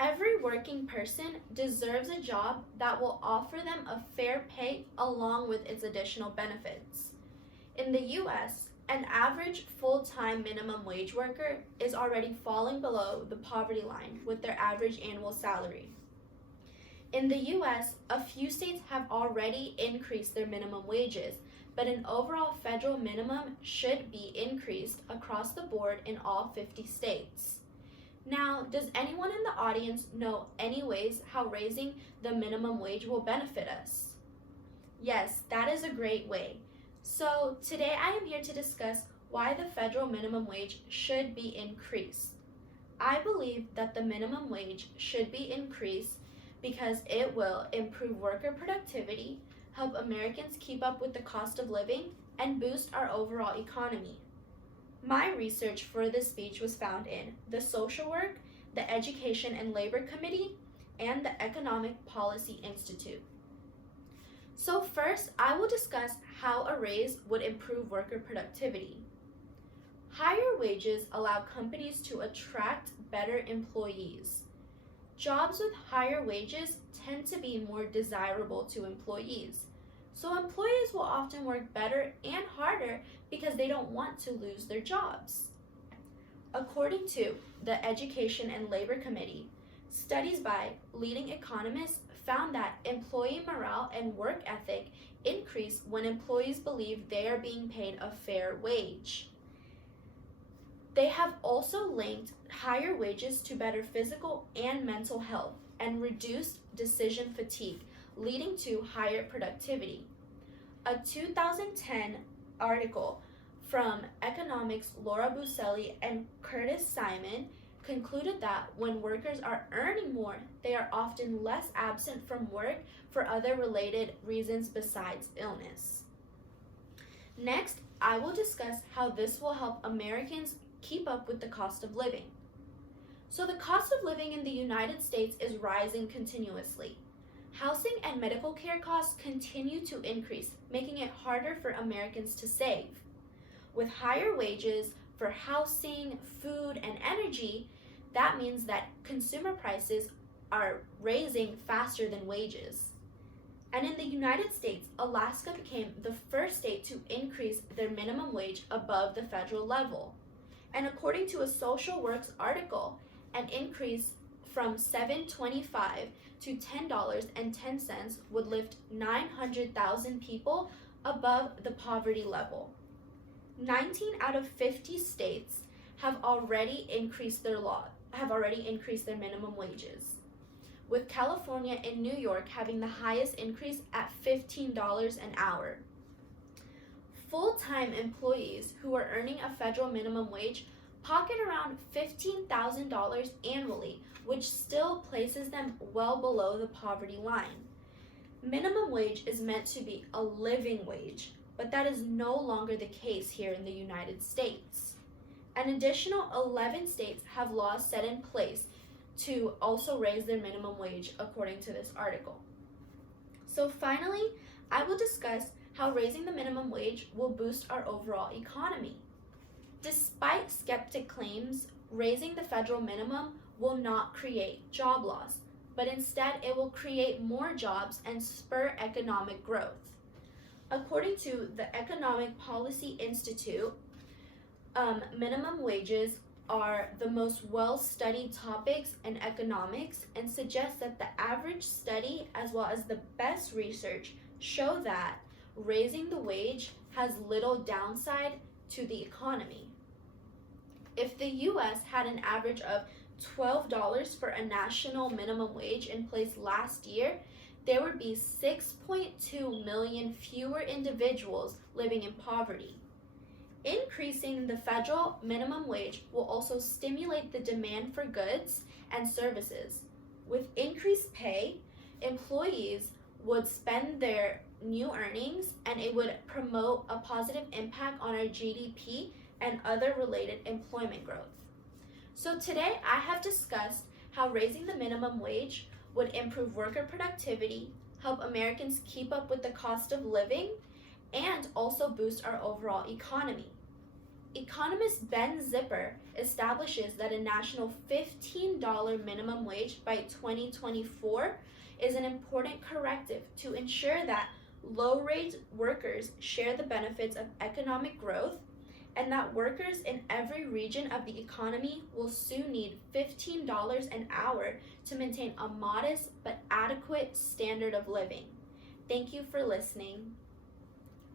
Every working person deserves a job that will offer them a fair pay along with its additional benefits. In the US, an average full-time minimum wage worker is already falling below the poverty line with their average annual salary. In the US, a few states have already increased their minimum wages, but an overall federal minimum should be increased across the board in all 50 states. Now, does anyone in the audience know any ways how raising the minimum wage will benefit us? Yes, that is a great way. So today I am here to discuss why the federal minimum wage should be increased. I believe that the minimum wage should be increased because it will improve worker productivity, help Americans keep up with the cost of living, and boost our overall economy. My research for this speech was found in the Social Work, the Education and Labor Committee, and the Economic Policy Institute. So first, I will discuss how a raise would improve worker productivity. Higher wages allow companies to attract better employees. Jobs with higher wages tend to be more desirable to employees. So employees will often work better and harder because they don't want to lose their jobs. According to the Education and Labor Committee, studies by leading economists found that employee morale and work ethic increase when employees believe they are being paid a fair wage. They have also linked higher wages to better physical and mental health and reduced decision fatigue, leading to higher productivity. A 2010 article from economics Laura Buscelli and Curtis Simon concluded that when workers are earning more, they are often less absent from work for other related reasons besides illness. Next, I will discuss how this will help Americans keep up with the cost of living. So the cost of living in the United States is rising continuously. Housing and medical care costs continue to increase, making it harder for Americans to save. With higher wages for housing, food, and energy, that means that consumer prices are raising faster than wages. And in the United States, Alaska became the first state to increase their minimum wage above the federal level. And according to a Social Works article, an increase from $7.25 to $10.10 would lift 900,000 people above the poverty level. 19 out of 50 states have already increased their minimum wages, with California and New York having the highest increase at $15 an hour. Full-time employees who are earning a federal minimum wage pocket around $15,000 annually, which still places them well below the poverty line. Minimum wage is meant to be a living wage, but that is no longer the case here in the United States. An additional 11 states have laws set in place to also raise their minimum wage, according to this article. So finally, I will discuss how raising the minimum wage will boost our overall economy. Despite skeptic claims, raising the federal minimum will not create job loss, but instead it will create more jobs and spur economic growth. According to the Economic Policy Institute, minimum wages are the most well-studied topics in economics and suggest that the average study as well as the best research show that raising the wage has little downside to the economy. If the US had an average of $12 for a national minimum wage in place last year, there would be 6.2 million fewer individuals living in poverty. Increasing the federal minimum wage will also stimulate the demand for goods and services. With increased pay, employees would spend their new earnings and it would promote a positive impact on our GDP and other related employment growth. So today I have discussed how raising the minimum wage would improve worker productivity, help Americans keep up with the cost of living, and also boost our overall economy. Economist Ben Zipper establishes that a national $15 minimum wage by 2024 is an important corrective to ensure that low-wage workers share the benefits of economic growth, and that workers in every region of the economy will soon need $15 an hour to maintain a modest but adequate standard of living. Thank you for listening.